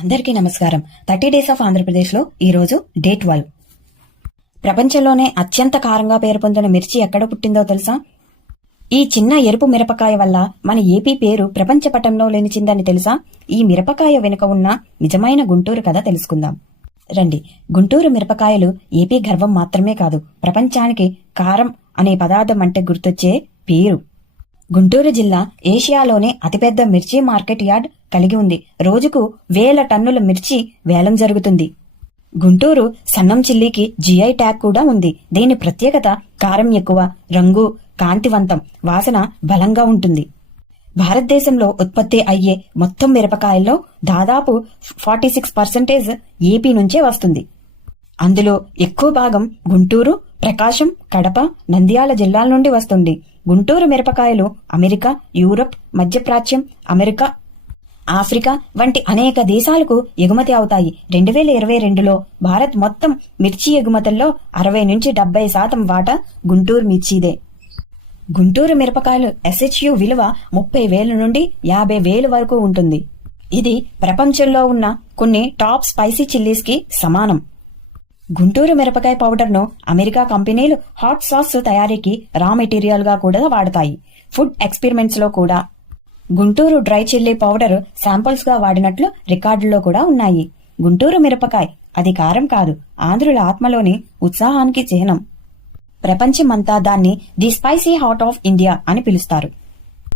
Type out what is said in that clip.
అందరికీ నమస్కారం. 30 days of ఆంధ్రప్రదేశ్లో ఈరోజు డే 12. ప్రపంచంలోనే అత్యంత కారంగా పేరు పొందిన మిర్చి ఎక్కడ పుట్టిందో తెలుసా? ఈ చిన్న ఎరుపు మిరపకాయ వల్ల మన ఏపీ పేరు ప్రపంచ పటంలో నిలిచిందని తెలుసా? ఈ మిరపకాయ వెనుక ఉన్న నిజమైన గుంటూరు కథ తెలుసుకుందాం రండి. గుంటూరు మిరపకాయలు ఏపీ గర్వం మాత్రమే కాదు, ప్రపంచానికి కారం అనే పదార్థం అంటే గుర్తొచ్చే పేరు. గుంటూరు జిల్లా ఏషియాలోనే అతిపెద్ద మిర్చి మార్కెట్ యార్డ్ కలిగి ఉంది. రోజుకు 1000 టన్నుల మిర్చి వేలం జరుగుతుంది. గుంటూరు సన్నం చిల్లీకి జిఐ ట్యాగ్ కూడా ఉంది. దీని ప్రత్యేకత కారం ఎక్కువ, రంగు కాంతివంతం, వాసన బలంగా ఉంటుంది. భారతదేశంలో ఉత్పత్తి అయ్యే మొత్తం మిరపకాయల్లో దాదాపు 46% ఏపీ నుంచే వస్తుంది. అందులో ఎక్కువ భాగం గుంటూరు, ప్రకాశం, కడప, నంద్యాల జిల్లాల నుండి వస్తుంది. గుంటూరు మిరపకాయలు అమెరికా, యూరప్, మధ్యప్రాచ్యం, అమెరికా, ఆఫ్రికా వంటి అనేక దేశాలకు ఎగుమతి అవుతాయి. 2022లో భారత్ మొత్తం మిర్చి ఎగుమతుల్లో 60-70% వాటా గుంటూరు మిర్చిదే. గుంటూరు మిరపకాయలు SHU విలువ 30,000 నుండి 50,000 వరకు ఉంటుంది. ఇది ప్రపంచంలో ఉన్న కొన్ని టాప్ స్పైసీ చిల్లీస్ కి సమానం. గుంటూరు మిరపకాయ పౌడర్ ను అమెరికా కంపెనీలు హాట్ సాస్ తయారీకి రా మెటీరియల్ గా కూడా వాడతాయి. ఫుడ్ ఎక్స్పెరిమెంట్స్ లో కూడా Guntur dry chilli powder samples గా వాడినట్లు రికార్డుల్లో కూడా ఉన్నాయి. గుంటూరు మిరపకాయ అది కారం కాదు, ఆంధ్రుల ఆత్మలోని ఉత్సాహానికి చిహ్నం. ప్రపంచమంతా దాన్ని the spicy heart of India అని పిలుస్తారు.